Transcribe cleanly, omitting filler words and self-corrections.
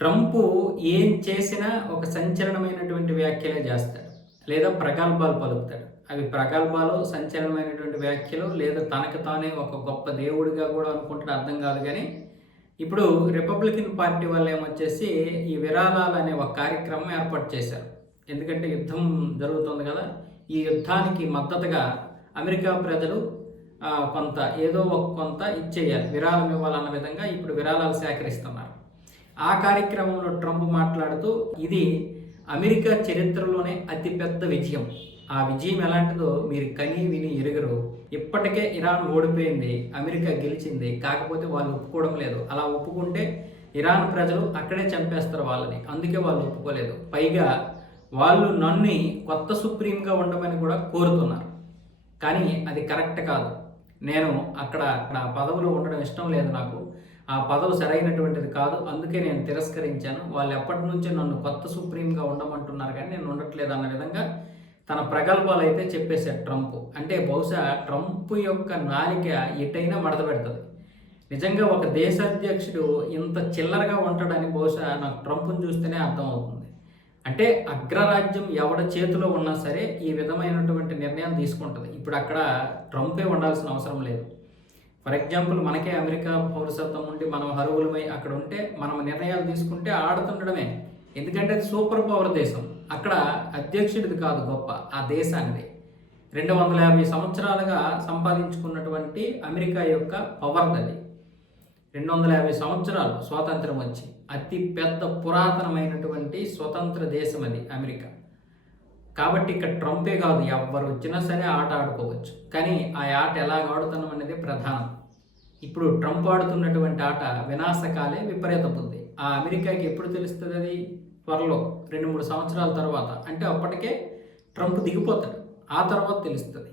Trump ఏం చేసినా ఒక సంచలనమైనటువంటి వ్యాఖ్యలే చేస్తాడు. లేదా ప్రగల్భాలు పలుకుతాడు. అవి ప్రగల్భాలు, సంచలనమైనటువంటి వ్యాఖ్యలు, లేదా తనకు తానే ఒక గొప్ప దేవుడిగా కూడా అనుకుంటాడు, అర్థం కాదు. కానీ ఇప్పుడు రిపబ్లికన్ పార్టీ వాళ్ళు ఏమొచ్చేసి ఈ విరాళాలు అనే ఒక కార్యక్రమం ఏర్పాటు చేశారు. ఎందుకంటే యుద్ధం జరుగుతుంది కదా, ఈ యుద్ధానికి మద్దతుగా అమెరికా ప్రజలు కొంత ఏదో ఒక కొంత ఇచ్చేయాలి, విరాళం ఇవ్వాలన్న విధంగా ఇప్పుడు విరాళాలు సేకరిస్తున్నారు. ఆ కార్యక్రమంలో ట్రంప్ మాట్లాడుతూ ఇది అమెరికా చరిత్రలోనే అతిపెద్ద విజయం, ఆ విజయం ఎలాంటిదో మీరు కని విని ఎరుగరు. ఇప్పటికే ఇరాన్ ఓడిపోయింది, అమెరికా గెలిచింది, కాకపోతే వాళ్ళు ఒప్పుకోవడం లేదు. అలా ఒప్పుకుంటే ఇరాన్ ప్రజలు అక్కడే చంపేస్తారు వాళ్ళని, అందుకే వాళ్ళు ఒప్పుకోలేదు. పైగా వాళ్ళు నన్ను కొత్త సుప్రీంగా ఉండమని కూడా కోరుతున్నారు. కానీ అది కరెక్ట్ కాదు. నేను అక్కడ పదవిలో ఉండడం ఇష్టం లేదు, నాకు ఆ పదవి సరైనటువంటిది కాదు, అందుకే నేను తిరస్కరించాను. వాళ్ళు ఎప్పటి నుంచో నన్ను కొత్త సుప్రీంగా ఉండమంటున్నారు, కానీ నేను ఉండట్లేదు అన్న విధంగా తన ప్రగల్భాలు అయితే చెప్పేశాడు ట్రంప్. అంటే బహుశా ట్రంప్ యొక్క నాలిక ఎటైనా మడత పెడుతుంది. నిజంగా ఒక దేశాధ్యక్షుడు ఇంత చిల్లరగా ఉంటాడని బహుశా నాకు ట్రంప్ను చూస్తేనే అర్థమవుతుంది. అంటే అగ్రరాజ్యం ఎవడ చేతిలో ఉన్నా సరే ఈ విధమైనటువంటి నిర్ణయం తీసుకుంటుంది. ఇప్పుడు అక్కడ ట్రంపే ఉండాల్సిన అవసరం లేదు. ఫర్ ఎగ్జాంపుల్, మనకే అమెరికా పౌరసత్వం ఉండి మనం అర్హులమై అక్కడ ఉంటే మనం నిర్ణయాలు తీసుకుంటే ఆడుతుండడమే. ఎందుకంటే అది సూపర్ పవర్ దేశం. అక్కడ అధ్యక్షుడిది కాదు గొప్ప, ఆ దేశానిది. 250 సంవత్సరాలుగా సంపాదించుకున్నటువంటి అమెరికా యొక్క పవర్ అది. 250 సంవత్సరాలు స్వాతంత్రం వచ్చి అతి పెద్ద పురాతనమైనటువంటి స్వతంత్ర దేశం అది అమెరికా. కాబట్టి ఇక్కడ ట్రంపే కాదు, ఎవరు వచ్చినా సరే ఆట ఆడుకోవచ్చు. కానీ ఆ ఆట ఎలాగ ఆడుతున్నాం అనేది ప్రధానం. ఇప్పుడు ట్రంప్ ఆడుతున్నటువంటి ఆట వినాశకాలే విపరీత బుద్ధి. ఆ అమెరికాకి ఎప్పుడు తెలుస్తుంది? అది త్వరలో 2-3 సంవత్సరాల తర్వాత. అంటే అప్పటికే ట్రంప్ దిగిపోతాడు, ఆ తర్వాత తెలుస్తుంది.